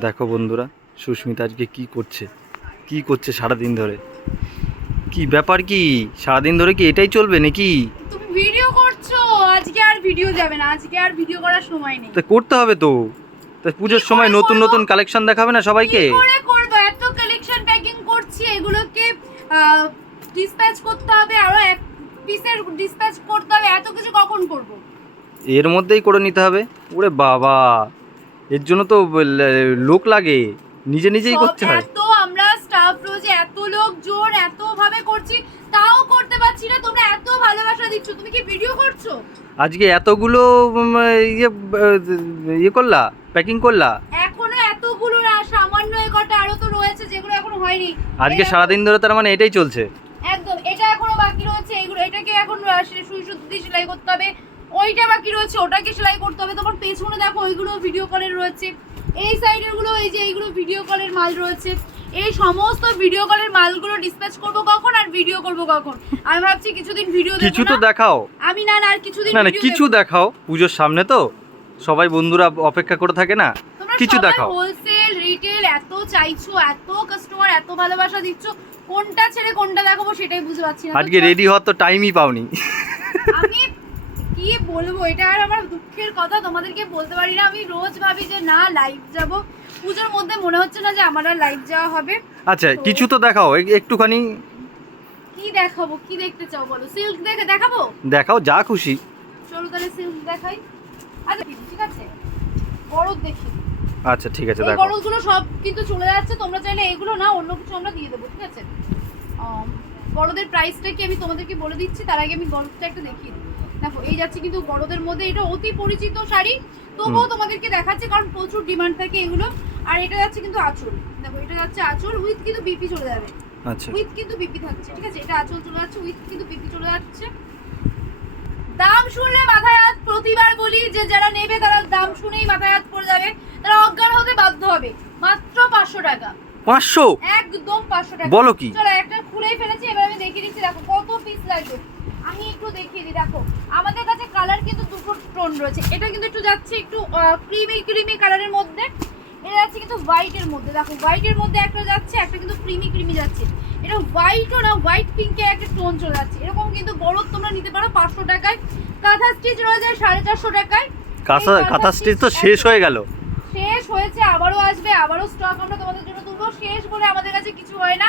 দেখো বন্ধুরা, সুস্মিতা আজকে কি করছে সারাদিন ধরে। কি ব্যাপার, কি সারাদিন ধরে কি এটাই চলবে নাকি? তুমি ভিডিও করছো, আজকে আর ভিডিও যাবে না, আজকে আর ভিডিও করার সময় নেই। তা করতে হবে তো, তা পুজোর সময় নতুন নতুন কালেকশন দেখাবে না সবাইকে? কি করে করব? এত কালেকশন প্যাকিং করছি, এগুলোকে ডিসপ্যাচ করতে হবে, আরো এক পিসের ডিসপ্যাচ করতে হবে, এত কিছু কখন করব? এর মধ্যেই করে নিতে হবে। ওরে বাবা, এর জন্য তো লোক লাগে, নিজেই করতে হয়। এত আমরা স্টাফ রোজ এত লোকজন এত ভাবে করছি, তাও করতে পারছি না। তোমরা এত ভালোবাসা দিচ্ছ, তুমি কি ভিডিও করছো? আজকে এতগুলো ইয়ে করলা, প্যাকিং করলা? এখনো এতগুলো না, সামান্য একটা আরো তো রয়েছে যেগুলো এখনো হয়নি। আজকে সারাদিন ধরে তার মানে এটাই চলছে? একদম, এটা এখনো বাকি রয়েছে, এগুলো এটাকে এখন সুই সুতো দিয়ে সেলাই করতে হবে, ওইটা বাকি রয়েছে, ওটাকে সেলাই করতে হবে। তোমার পেছনে দেখো ওইগুলো ভিডিও কলের রয়েছে, এই সাইডের গুলো এই যে এইগুলো ভিডিও কলের মাল রয়েছে। এই সমস্ত ভিডিও কলের মালগুলো ডিসপ্যাচ করব কখন আর ভিডিও করব কখন? আমি ভাবছি কিছুদিন ভিডিও দেব, কিছু তো দেখাও। আমি না আর কিছুদিন না কিছু দেখাও, পুজোর সামনে তো সবাই বন্ধুরা অপেক্ষা করে থাকে না, কিছু দেখাও। হোলসেল রিটেল এত চাইছো, এত কাস্টমার এত ভালোবাসা দিচ্ছ, কোনটা ছেড়ে কোনটা দেখাবো সেটাই বুঝতে পারছি না। আজকে রেডি হওয়ার তো টাইমই পাওনি। আমি কি বলবো, এটা আর আমার দুঃখের কথা, তোমাদেরকে বলতে পারি না। আমি রোজ ভাবি যে না লাইভ যাব, পুজোর মধ্যে মনে হচ্ছে না যে আমার আর লাইভ যাওয়া হবে। আচ্ছা কিছু তো দেখাও একটুখানি। কি দেখাবো, কি দেখতে চাও বলো? সিল্ক দেখাবো? দেখাও যা খুশি। চলো তাহলে সিল্ক দেখাই। আচ্ছা ঠিক আছে, বরফ দেখি। আচ্ছা ঠিক আছে, এই দেখো। বরফগুলো সব কিন্তু চলে যাচ্ছে, তোমরা চাইলে এগুলো না অন্য কিছু আমরা দিয়ে দেবো, ঠিক আছে? বড়দের প্রাইসটা কি আমি তোমাদেরকে বলে দিচ্ছি, তার আগে আমি বরফটা একটা দেখিয়ে দিই। দেখো এই যাচ্ছে কিন্তু বড়দের মধ্যে, এটা অতি পরিচিত শাড়ি, তবুও তোমাদেরকে দেখাচ্ছে কারণ প্রচুর ডিমান্ড থাকে এগুলো। আর এটা যাচ্ছে কিন্তু আঁচল, দেখো এটা যাচ্ছে আঁচল উইথ কিন্তু বিপি চলে যাবে। আচ্ছা, উইথ কিন্তু বিপি থাকছে, ঠিক আছে? এটা আঁচল চলে যাচ্ছে, উইথ কিন্তু বিপি চলে যাচ্ছে। দাম শুনলে মাথায় হাত, প্রতিবার বলি যে যারা নেবে তারা দাম শুনেই মাথায় হাত পড়ে যাবে, তারা অজ্ঞান হতে বাধ্য হবে। মাত্র 500 টাকা। 500? একদম 500 টাকা। বলো কি? চলো একটা খুলেই ফেলেছি, এবার আমি দেখিয়ে দিচ্ছি। দেখো কত পিস লাগবে, আমি একটু দেখিয়ে দিই। দেখো আমাদের কাছে কালার কিন্তু দুটো টোন রয়েছে, এটা কিন্তু একটু যাচ্ছে একটু ক্রিমি কালারের মধ্যে, এটা যাচ্ছে কিন্তু হোয়াইটের মধ্যে। দেখো হোয়াইটের মধ্যে একটা যাচ্ছে, একটা কিন্তু ক্রিমি যাচ্ছে। এটা হোয়াইটও না, হোয়াইট পিঙ্কে একটা টোন চলে যাচ্ছে। এরকম কিন্তু বড় তোমরা নিতে পারো 500 টাকায়। কাঁথা স্টিচ রয়ে যায় 450 টাকায়। কাঁথা স্টিচ তো শেষ হয়ে গেল। শেষ হয়েছে, আবারও আসবে, আবারও স্টক আমরা তোমাদের জন্য তুলবো। শেষ বলে আমাদের কাছে কিছু হয় না,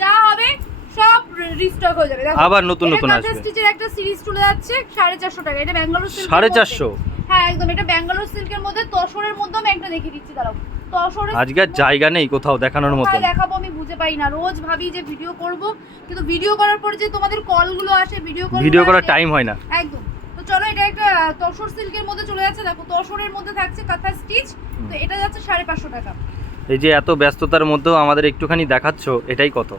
যা হবে সব রিস্টক হয়ে যাবে। দেখো আবার নতুন আসবে। কাঁথা স্টিচের একটা সিরিজ চলে যাচ্ছে 450 টাকা। এটা ব্যাঙ্গালোর সিল্ক। 450? হ্যাঁ একদম, এটা ব্যাঙ্গালোর সিল্কের মধ্যে তসরের মধ্যে আমি একটা দেখিয়ে দিচ্ছি, দাঁড়াও। তসরের আজকে আর জায়গা নেই কোথাও দেখানোর মতো। দেখাবো আমি বুঝে পাই না, রোজ ভাবি যে ভিডিও করব, কিন্তু ভিডিও করার পর যে তোমাদের কলগুলো আসে, ভিডিও করার টাইম হয় না একদম। তো চলো এটা একটা তসর সিল্কের মধ্যে চলে যাচ্ছে। দেখো তসরের মধ্যে থাকছে কাঁথা স্টিচ, তো এটা যাচ্ছে 550 টাকা। এই যে এত ব্যস্ততার মধ্যেও আমাদের একটুখানি দেখাচ্ছ, এটাই কত।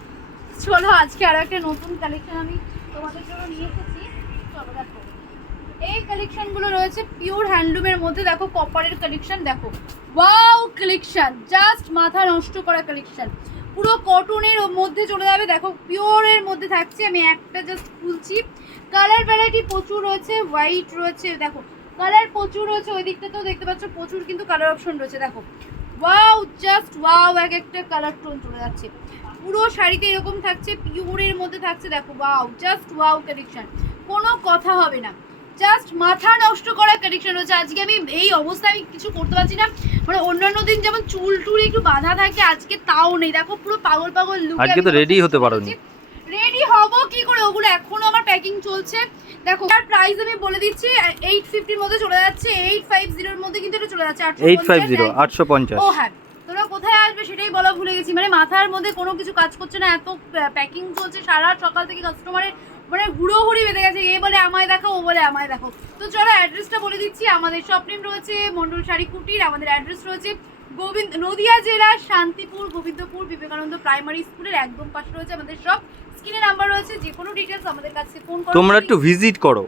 চলো আজকে আরো একটা নতুন কালেকশন আমি তোমাদের জন্য নিয়ে এসেছি। চলো দেখো এই কালেকশন গুলো রয়েছে পিওর হ্যান্ডলুমের মধ্যে। দেখো কপারের কালেকশন, দেখো ওয়াও কালেকশন, জাস্ট মাথা নষ্ট করা কালেকশন, পুরো কটনের মধ্যে চলে যাবে। দেখো পিওরের মধ্যে থাকছে, আমি একটা জাস্ট খুলছি। কালার ভ্যারাইটি প্রচুর রয়েছে, হোয়াইট রয়েছে, দেখো কালার প্রচুর রয়েছে। ওই দিকটাতেও দেখতে পাচ্ছ প্রচুর কিন্তু কালার অপশন রয়েছে। দেখো ওয়াও, জাস্ট ওয়াও, এক একটা কালার টোন চলে যাচ্ছে। পুরো শাড়িতে এরকম থাকছে, পিওরের মধ্যে থাকছে। দেখো ওয়াও, জাস্ট ওয়াও কালেকশন, কোনো কথা হবে না, জাস্ট মাথা নষ্ট করা কালেকশন রয়েছে। আজকে আমি এই অবস্থায় আমি কিছু করতে পারছি না, মানে অন্যান্য দিন যেমন চুল টুল একটু বাঁধা থাকে, আজকে তাও নেই। দেখো পুরো পাগল লুক। আজকে তো রেডি হতে পারোনি। রেডি হব কি করে, ওগুলো এখনো আমার প্যাকিং চলছে। দেখো তার প্রাইস আমি বলে দিচ্ছি, 850 এর মধ্যে চলে যাচ্ছে, 850 এর মধ্যে কিন্তু এটা চলে যাচ্ছে 850। ও হ্যাঁ, তোরা কোথায় আসবে সেটাই বলা ভুলে গেছি, মানে মাথার মধ্যে কোনো কিছু কাজ করছে না, এত প্যাকিং চলছে সারা সকাল থেকে। কাস্টমারের মানে হুড়োহুড়ি বেঁধে গেছে, এ বলে আমায় দেখো, ও বলে আমায় দেখো। তো চলো অ্যাড্রেসটা বলে দিচ্ছি। আমাদের শপ নেম রয়েছে মন্ডল শাড়ি কুটির, আমাদের অ্যাড্রেস রয়েছে নদিয়া জেলার শান্তিপুর গোবিন্দপুর বিবেকানন্দ প্রাইমারি স্কুলের একদম পাশে রয়েছে আমাদের শপ। স্ক্রিনে নাম্বার রয়েছে, যে কোনো ডিটেলস আমাদের কাছে ফোন করো, তোমরা একটু ভিজিট করো।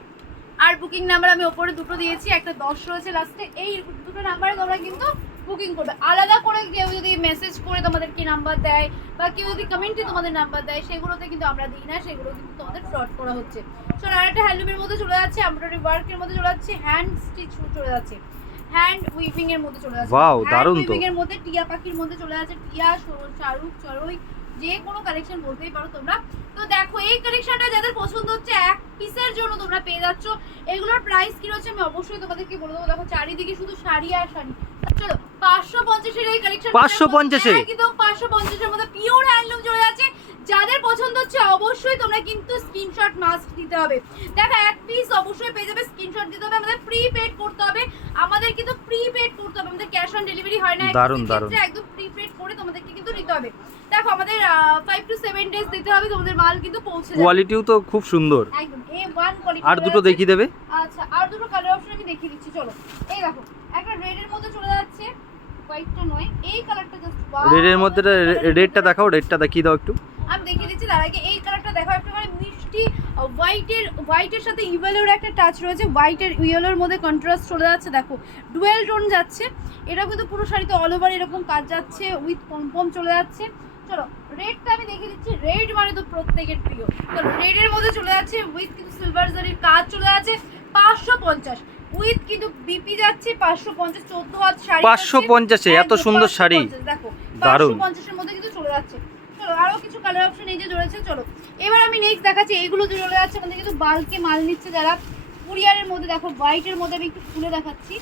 আর বুকিং নাম্বার আমি ওপরে দুটো দিয়েছি, একটা 10 রয়েছে লাস্টে। এই দুটো নাম্বারে তোমরা কিন্তু বুকিং করবে। আলাদা করে কেউ যদি মেসেজ করে তোমাদেরকে নাম্বার দেয় বা কেউ যদি কমেন্টে তোমাদের নাম্বার দেয়, সেগুলোতে কিন্তু আমরা দিই না, সেগুলো কিন্তু তোমাদের ফ্রড করা হচ্ছে। চলো আরেকটা হ্যান্ডলুমের মধ্যে চলে যাচ্ছে, এমব্রয়ডারি ওয়ার্কের মধ্যে চলে যাচ্ছে, হ্যান্ড স্টিচ চলে যাচ্ছে। হ্যান্ড উইভিং এর মধ্যে চলে যাচ্ছে। Wow, দারুণ তো। উইভিং এর মধ্যে টিয়া পাখির মধ্যে চলে যাচ্ছে, টিয়া শাহরুখ চড়ুই যে কোনো কালেকশন বলতেই পারো তোমরা। তো দেখো এই কালেকশনটা যাদের পছন্দ হচ্ছে এক পিসের জন্য তোমরা পেয়ে যাচ্ছ। এগুলোর প্রাইস কি রয়েছে আমি অবশ্যই তোমাদেরকে বলে দেবো। দেখো চারিদিকে শুধু শাড়ি আর শাড়ি। চলো 550 এর এই কালেকশন 550 এ একদম 550 এর মধ্যে পিওর হ্যান্ডলুম চলে যাচ্ছে। যাদের পছন্দ হচ্ছে অবশ্যই তোমরা কিন্তু স্ক্রিনশট মাস্ট দিতে হবে। দেখো এক পিস অবশ্যই পেয়ে যাবে, স্ক্রিনশট দিতে হবে, আমাদের প্রিপেড করতে হবে, আমাদের কিন্তু প্রিপেড করতে হবে, আমাদের ক্যাশ অন ডেলিভারি হয় না, দারুণ দারুণ, একদম প্রিপেড করে তোমাদেরকে কিন্তু নিতে হবে। দেখো আমাদের 5 to 7 ডেজ দিতে হবে, তোমাদের মাল কিন্তু পৌঁছে যাবে। কোয়ালিটিও তো খুব সুন্দর, একদম A1 কোয়ালিটি। আর দুটো দেখিয়ে দেবে? আচ্ছা আর দুটো কালার অপশন আমি দেখিয়ে দিচ্ছি। চলো এই দেখো একটা রেড এর মধ্যে চলে যাচ্ছে, হোয়াইটটা নয়, এই কালারটা জাস্ট ওয়াও। রেড এর মধ্যে রেডটা দেখাও, রেডটা দেখিয়ে দাও একটু। আমি দেখিয়ে দিচ্ছি, তার আগে এই কালারটা দেখো, একটু মানে মিষ্টি হোয়াইটের সাথে ইয়েলোর একটা টাচ রয়েছে, হোয়াইটের ইয়েলোর মধ্যে কন্ট্রাস্ট চলে যাচ্ছে। দেখো ডুয়েল টোন যাচ্ছে, এটা কিন্তু পুরো শাড়িতে অল ওভার এরকম কাজ যাচ্ছে, উইথ পমপম চলে যাচ্ছে। চলো রেডটা আমি দেখিয়ে দিচ্ছি, রেড মানে তো প্রত্যেকের প্রিয়। চলো রেডের মধ্যে চলে যাচ্ছে উইথ কিন্তু সিলভার জারির কাজ চলে যাচ্ছে, 550 উইথ কিন্তু বিপি যাচ্ছে 550, 14 হাত শাড়ি 550 এ এত সুন্দর শাড়ি, দেখো দারুণ। 550 এর মধ্যে কিন্তু চলে যাচ্ছে। চলো আরো কিছু কালার অপশন এই যে রয়েছে। চলো এবার আমি নেক্সট দেখাচ্ছি, এইগুলো যে চলে যাচ্ছে আমাদের কিন্তু বাল্কে মাল নিচ্ছে যারা কুরিয়ারের মধ্যে। দেখো হোয়াইটের মধ্যে আমি একটু খুলে দেখাচ্ছি,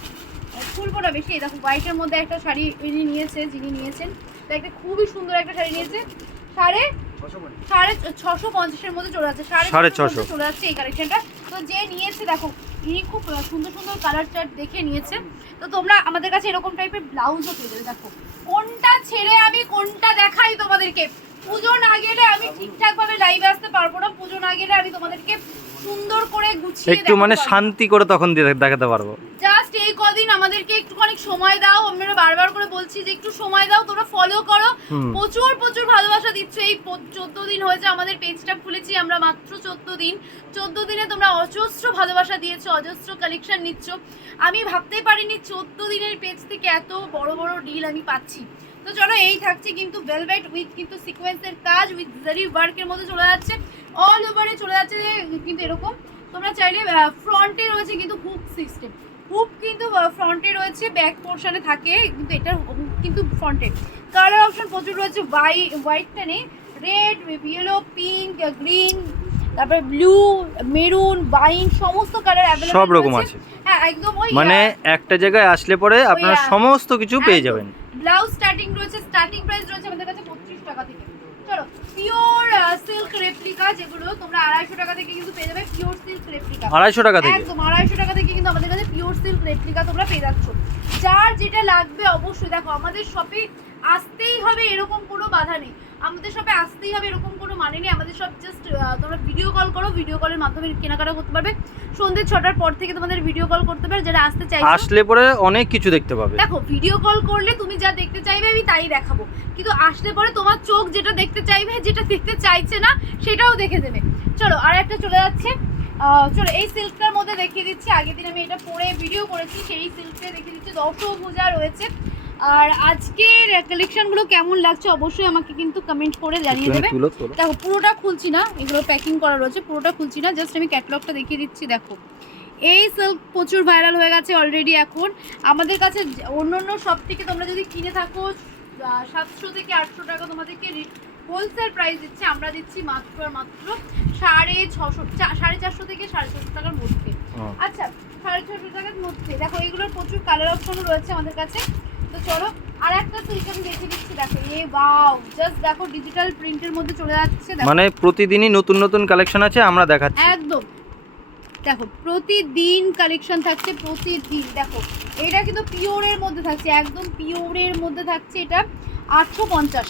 খুলবো না বেশি। দেখো হোয়াইটের মধ্যে একটা শাড়ি যিনি নিয়েছেন একটা খুবই সুন্দর একটা শাড়ি নিয়েছে, 650 এর মধ্যে চলে যাচ্ছে, 650 চলে যাচ্ছে এই কালেকশনটা। তো যে নিয়েছে দেখো ইনি খুব সুন্দর সুন্দর কালার চার্ট দেখে নিয়েছে। তো তোমরা আমাদের কাছে এরকম টাইপের ব্লাউজও পেয়ে যাবে। দেখো কোনটা ছেড়ে আমি কোনটা দেখাই তোমাদেরকে, পুজো না গেলে আমি ঠিকঠাক ভাবে লাইভে আসতে পারবো না, পুজো না গেলে আমি তোমাদেরকে সুন্দর করে গুছিয়ে একটু মানে শান্তি করে তখন দেখাতে পারবো। জাস্ট এই কদিন আমাদেরকে একটুখানি সময় দাও, আমরা বারবার করে বলছি যে একটু সময় দাও, তোমরা ফলো করো। প্রচুর প্রচুর ভালোবাসা দিচ্ছ, এই 14 দিন হয়েছে আমাদের পেজটা খুলেছি আমরা, মাত্র 14 দিনে তোমরা অজস্র ভালোবাসা দিয়েছো, অজস্র কালেকশন নিচ্ছ। আমি ভাবতেই পারিনি 14 দিনের পেজ থেকে এত বড় বড় ডিল আমি পাচ্ছি। তো চলো এই থাকছে কিন্তু ভেলভেট উইথ কিন্তু সিকোয়েন্সের কাজ, উইথ জারি ওয়ার্কের মধ্যে চলে যাচ্ছে, অল ওভারে চলে যাচ্ছে কিন্তু এরকম। তোমরা চাইলে ফ্রন্টে রয়েছে কিন্তু হুক সিস্টেম, হুক কিন্তু ফ্রন্টে রয়েছে, ব্যাক পোর্শনে থাকে কিন্তু এটা কিন্তু ফ্রন্টে। কালার অপশন প্রচুর রয়েছে, হোয়াইটটা নেই, রেড, ইয়েলো, পিঙ্ক, গ্রিন, তারপরে ব্লু, মেরুন, বাইন, সমস্ত কালার অ্যাভেলেবল সব রকম আছে। হ্যাঁ একদম ওই মানে একটা জায়গায় আসলে পরে আপনারা সমস্ত কিছু পেয়ে যাবেন। ব্লাউজ স্টার্টিং প্রাইস রয়েছে আমাদের কাছে 25 টাকা থেকে। চলো পিওর সিল্ক রেপ্লিকা, যেগুলো তোমরা 250 টাকা থেকে কিন্তু পেয়ে যাবে, পিওর সিল্ক রেপ্লিকা 250 টাকা থেকে, একদম 250 টাকা থেকে কিন্তু আমাদের কাছে পিওর সিল্ক রেপ্লিকা তোমরা পেয়ে যাচ্ছ। যার যেটা লাগবে অবশ্যই দেখো আমাদের শপে আসতেই হবে এরকম কোনো বাধা নেই, আমাদের শপে আসতেই হবে এরকম কোনো মানে নেই। আমাদের সব জাস্ট তোমরা ভিডিও কল করো, ভিডিও কলের মাধ্যমে কেনাকাটা করতে পারবে। সন্ধ্যে 6টার পর থেকে তোমাদের ভিডিও কল করতে পারবে যারা আসতে চাইছো, আসলে পরে অনেক কিছু দেখতে পাবে। দেখো ভিডিও কল করলে তুমি যা দেখতে চাইবে আমি তাই দেখাবো, কিন্তু আসলে পরে তোমার চোখ যেটা দেখতে চাইবে, যেটা দেখতে চাইছে না সেটাও দেখে দেবে। চলো আর একটা চলে যাচ্ছে, চলো এই সিল্কটার মধ্যে দেখিয়ে দিচ্ছি। আগের দিন আমি এটা পরে ভিডিও করেছি, সেই সিল্কটা দেখিয়ে দিচ্ছি, দশভুজা রয়েছে। আর আজকের কালেকশনগুলো কেমন লাগছে অবশ্যই আমাকে কিন্তু কমেন্ট করে জানিয়ে দেবে। দেখো পুরোটা খুলছি না, এগুলো প্যাকিং করা রয়েছে, পুরোটা খুলছি না, জাস্ট আমি ক্যাটালগটা দেখিয়ে দিচ্ছি। দেখো এই সিল্ক প্রচুর ভাইরাল হয়ে গেছে অলরেডি এখন আমাদের কাছে। অন্য সব থেকে তোমরা যদি কিনে থাকো 700 থেকে 800 টাকা তোমাদেরকে হোলসেল প্রাইস দিচ্ছে, আমরা দিচ্ছি মাত্র 450 থেকে 450 টাকার মধ্যে। আচ্ছা 650 টাকার মধ্যে দেখো এইগুলোর প্রচুর কালার অপশনও রয়েছে আমাদের কাছে। তো চলো আর একটা সিল্ক আমি দেখিয়ে দিচ্ছি। দেখো ওয়াও, জাস্ট দেখো ডিজিটাল প্রিন্টের মধ্যে চলে যাচ্ছে, মানে প্রতিদিনই নতুন নতুন কালেকশন আছে আমরা দেখাচ্ছি একদম। দেখো প্রতিদিন কালেকশন থাকছে, প্রতিদিন। দেখো এটা কিন্তু পিওরের মধ্যে থাকছে, একদম পিওরের মধ্যে থাকছে, এটা 850,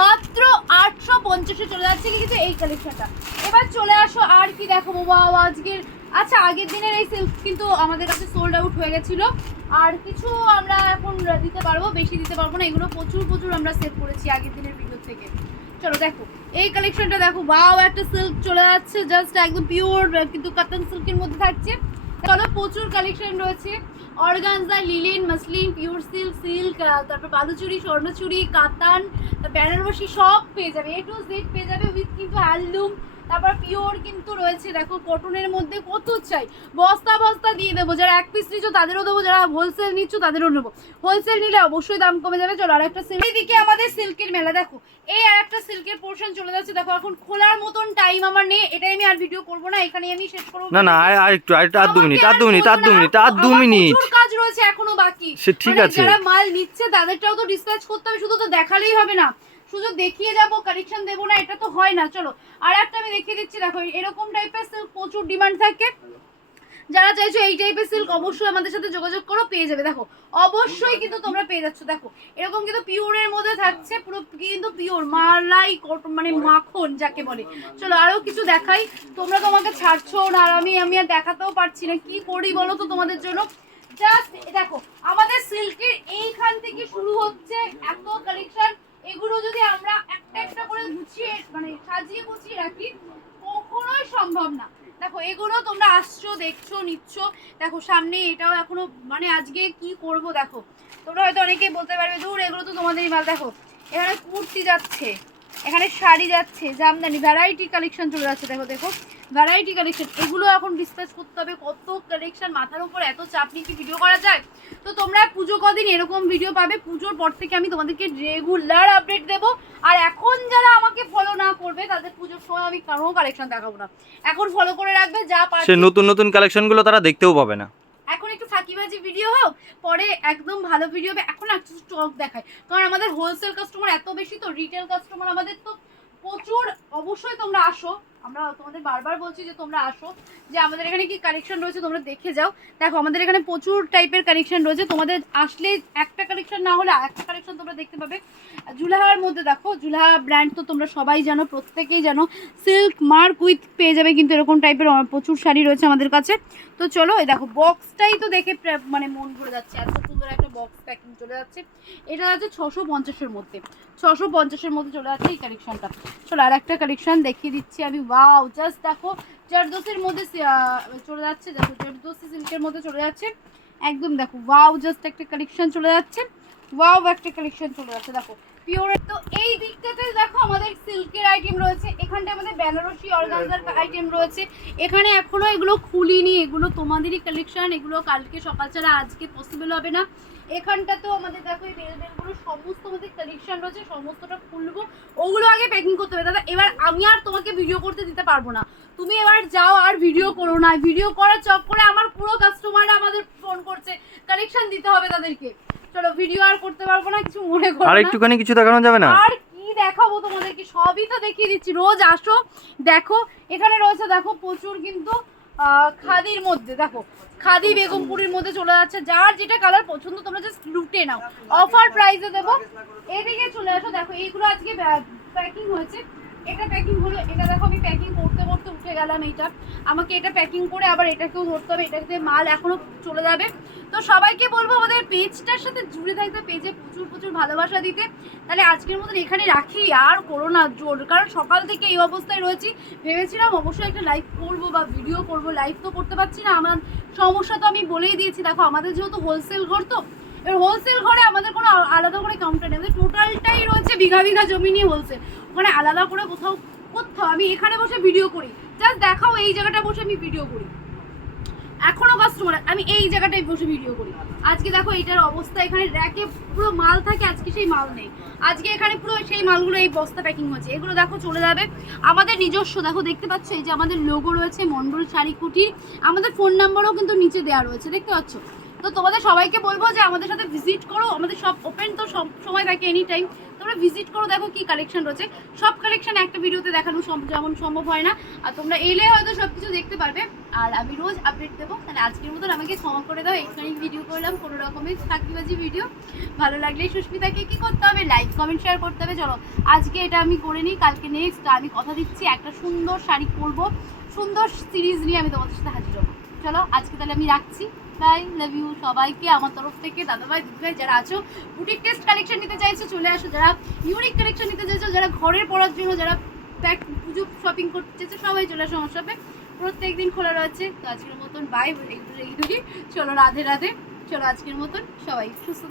মাত্র 850 এ চলে যাচ্ছে কিন্তু এই কালেকশনটা। এবার চলে আসো আর কি দেখাবো, বাবা আজকের। আচ্ছা আগের দিনের এই সিল্ক কিন্তু আমাদের কাছে সোল্ড আউট হয়ে গেছিল, আর কিছু আমরা এখন দিতে পারবো, বেশি দিতে পারবো না, এগুলো প্রচুর আমরা সেভ করেছি আগের দিনের ভিডিও থেকে। চলো দেখো এই কালেকশনটা দেখো, ওয়াও একটা সিল্ক চলে যাচ্ছে, জাস্ট একদম পিওর কিন্তু কটন সিল্কের মধ্যে থাকছে। চলো প্রচুর কালেকশন রয়েছে, organza, linen, muslin, pure silk, তারপর বালুচুরি, স্বর্ণচুরি, কাতান, বেনারসি সব পেয়ে যাবে, A to Z পেয়ে যাবে, উইথ কিন্তু হ্যান্ডলুম তারপর পিওর কিন্তু রয়েছে দেখো কটনের মধ্যে, কত চাই বস্তা বস্তা দিয়ে দেবো। যারা এক পিস নিচ্ছ তাদেরও দেবো, যারা হোলসেল নিচ্ছ তাদেরও নেবো। হোলসেল নিলে অবশ্যই দাম কমে যাবে। চলো আর একটা সিল্ক, দিকে আমাদের সিল্কের মেলা দেখো, এই আর একটা সিল্কের পোর্শন চলে যাচ্ছে। দেখো এখন খোলার মতন টাইম আমার নেই, এটাই আমি আর ভিডিও করবো না, এখানেই আমি শেষ করবো। না না আর একটু আর 2 মিনিট প্রচুর কাজ রয়েছে এখনো বাকি। সে ঠিক আছে, যারা মাল নিচ্ছে তাদেরটাও তো ডিসপ্যাচ করতে হবে, শুধু তো দেখালেই হবে না, শুধু দেখিয়ে যাবো কালেকশন দেবো না, এটা তো হয় না। চলো আর একটা আমি দেখিয়ে দিচ্ছি। দেখো এরকম টাইপের সিল্ক প্রচুর ডিমান্ড থাকে, যারা চাইছো এই টাইপের সিল্ক অবশ্যই আমাদের সাথে যোগাযোগ করো, পেয়ে যাবে। দেখো অবশ্যই কিন্তু তোমরা পেয়ে যাচ্ছ। দেখো এরকম কিন্তু পিওরের মধ্যে থাকছে, পুরো কিন্তু পিওর মালাই কটন, মানে মাখন যাকে বলে। চলো আরো কিছু দেখাই, তোমরা তোমাকে ছাড়ছো না, আর আমি আর দেখাতেও পারছি না, কি করি বলো তো তোমাদের জন্য। জাস্ট দেখো আমাদের সিল্কের এইখান থেকে শুরু হচ্ছে এত কালেকশন, এগুলো যদি আমরা একটা একটা করে গুছিয়ে মানে সাজিয়ে গুছিয়ে রাখি কখনোই সম্ভব না। দেখো এগুলো তোমরা আসছো, দেখছো, নিচ্ছ। দেখো সামনে এটাও এখনো মানে আজকে কি করব। দেখো তোমরা হয়তো অনেকেই বলতে পারবে দূর এগুলো তো তোমাদেরই মাল। দেখো এখানে কুর্তি যাচ্ছে, এখানে শাড়ি যাচ্ছে, জামদানি ভ্যারাইটি কালেকশন চলে যাচ্ছে। দেখো দেখো ভ্যারাইটি কালেকশন, এগুলো এখন ডিসপ্যাচ করতে হবে। কত কালেকশন, মাথার উপর এত চাপ নিয়ে কি ভিডিও করা যায়। তো তোমরা পুজো কদিন এরকম ভিডিও পাবে, পুজোর পর থেকে আমি তোমাদেরকে রেগুলার আপডেট দেবো। আর এখন যারা আমাকে ফলো না করবে তাদের পুজোর সময় আমি কারো কালেকশন দেখাবো না, এখন ফলো করে রাখবে। যা পারছে সে নতুন কালেকশনগুলো তারা দেখতেও পাবে না। এখন একটু ফাঁকিবাজি ভিডিও হোক, পরে একদম ভালো ভিডিও হবে। এখন একটু স্টক দেখায়, কারণ আমাদের হোলসেল কাস্টমার এত বেশি, তো রিটেল কাস্টমার আমাদের তো প্রচুর। অবশ্যই তোমরা আসো, আমরা তোমাদের বারবার বলছি যে তোমরা আসো, যে আমাদের এখানে কি কালেকশন রয়েছে তোমরা দেখে যাও। দেখো আমাদের এখানে প্রচুর টাইপের কালেকশন রয়েছে, তোমাদের আসলে একটা কালেকশন না হলে একটা কালেকশন তোমরা দেখতে পাবে। জুলাহার মধ্যে দেখো, জুলাহা ব্র্যান্ড তো তোমরা সবাই জানো, প্রত্যেকেই জানো। সিল্ক মার্ক উইথ পেয়ে যাবে কিন্তু এরকম টাইপের প্রচুর শাড়ি রয়েছে আমাদের কাছে। তো চলো এই দেখো বক্সটাই তো দেখে মানে মন ভরে যাচ্ছে, এত সুন্দর একটা বক্স প্যাকিং চলে যাচ্ছে। এটা আছে 650-এর মধ্যে, 650-এর মধ্যে চলে যাচ্ছে এই কালেকশনটা। চলো আর একটা কালেকশন দেখিয়ে দিচ্ছি আমি। ওয়াও জাস্ট দেখো জারদোসির মধ্যে চলে যাচ্ছে, দেখো জারদোসি সিল্কের মধ্যে চলে যাচ্ছে একদম। দেখো ওয়াও জাস্ট একটা কালেকশন চলে যাচ্ছে, ওয়াও একটা কালেকশন চলে যাচ্ছে। দেখো পিওর। তো এই দিকটাতে দেখো আমাদের সিল্কের আইটেম রয়েছে, এখানটা আমাদের বেনারসি অর্গানজার আইটেম রয়েছে। এখানে এখনো এগুলো খুলিনি, এগুলো তোমাদেরই কালেকশন, এগুলো কালকে সকাল ছাড়া আজকে পসিবল হবে না। এখানটাতেও আমাদের দেখো এই বেলগুলো সমস্ত আমাদের কালেকশন রয়েছে, সমস্তটা খুলবো, ওগুলো আগে প্যাকিং করতে হবে দাদা। এবার আমি আর তোমাকে ভিডিও করতে দিতে পারবো না, তুমি এবার যাও আর ভিডিও করো না। ভিডিও করার চক্করে আমার পুরো কাস্টমাররা আমাদের ফোন করছে, কালেকশন দিতে হবে তাদেরকে। চলো ভিডিও আর করতে পারবো না, কিছু মনে করো না। আর একটুখানি কিছু দেখানো যাবে না? আর কি দেখাবো তোমাদেরকে, সবই তো দেখিয়ে দিচ্ছি। রোজ আসো দেখো, এখানে রয়েছে দেখো প্রচুর কিন্তু খাদির মধ্যে। দেখো খাদি বেগমপুরের মধ্যে চলে যাচ্ছে, যার যেটা কালার পছন্দ তোমরা জাস্ট লুটে নাও, অফার প্রাইসে দেবো। এদিকে চলে আসো, দেখো এইগুলো আজকে প্যাকিং হয়েছে। এটা প্যাকিং হলো, এটা দেখো আমি প্যাকিং করতে করতে উঠে গেলাম। এইটা আমাকে এটা প্যাকিং করে আবার এটাকেও ধরতে হবে, এটাতে মাল এখনো চলে যাবে। তো সবাইকে বলবো আমাদের পেজটার সাথে জুড়ে থাকতে, পেজে প্রচুর ভালোবাসা দিতে। তাহলে আজকের মতন এখানে রাখি, আর করো না জোর, কারণ সকাল থেকে এই অবস্থায় রয়েছি। ভেবেছিলাম অবশ্যই একটা লাইভ করবো বা ভিডিও করবো, লাইভ তো করতে পারছি না, আমার সমস্যা তো আমি বলেই দিয়েছি। দেখো আমাদের যেহেতু হোলসেল ঘর, তো এবার হোলসেল ঘরে আমাদের কোনো আলাদা করে কাউন্টার নেই, আমাদের টোটালটাই রয়েছে বিঘা জমি নিয়ে হোলসেল, ওখানে আলাদা করে কোথাও আমি এখানে বসে ভিডিও করি, জাস্ট দেখাও এই জায়গাটা বসে আমি ভিডিও করি। এখনো কাস্টমার আমি এই জায়গাটায় বসে ভিডিও করি। আজকে দেখো এইটার অবস্থা, এখানে র্যাকে পুরো মাল থাকে, আজকে সেই মাল নেই। আজকে এখানে পুরো সেই মালগুলো এই বস্তা প্যাকিং হচ্ছে, এগুলো দেখো চলে যাবে আমাদের নিজস্ব। দেখো দেখতে পাচ্ছ এই যে আমাদের লোগো রয়েছে মন্ডল শাড়ি কুটির, আমাদের ফোন নাম্বারও কিন্তু নিচে দেওয়া রয়েছে, দেখতে পাচ্ছ। তো তোমাদের সবাইকে বলবো যে আমাদের সাথে ভিজিট করো, আমাদের সব ওপেন তো সব সময় থাকে, এনি টাইম তোমরা ভিজিট করো। দেখো কি কালেকশন রয়েছে, সব কালেকশন একটা ভিডিওতে দেখানো যেমন সম্ভব হয় না, আর তোমরা এলে হয়তো সব কিছু দেখতে পারবে। আর আমি রোজ আপডেট দেবো। তাহলে আজকের মতন আমাকে ক্ষমা করে দাও, এখানেই ভিডিও করলাম কোনো রকমের ফাঁকিবাজি ভিডিও। ভালো লাগলে সুস্মিতাকে কি করতে হবে, লাইক কমেন্ট শেয়ার করতে হবে। চলো আজকে এটা আমি করে নিই, কালকে নেক্সট আমি কথা দিচ্ছি একটা সুন্দর শাড়ি পরবো, সুন্দর সিরিজ নিয়ে আমি তোমাদের সাথে হাজির হবো। চলো আজকে তাহলে আমি রাখছি, বাই, লাভ ইউ সবাইকে আমার তরফ থেকে। দাদাভাই দিদিভাই যারা আছো, বুটিক টেস্ট কালেকশন নিতে চাইছো চলে আসো, যারা ইউনিক কালেকশন নিতে চাইছো, যারা ঘরের পড়ার জন্য, যারা পুজো শপিং করতে চাইছো, সবাই চলে আসো আমার শপে, প্রত্যেকদিন খোলা রয়েছে। তো আজকের মতন বাই, চলো রাধে রাধে। চলো আজকের মতন সবাই সুস্থ।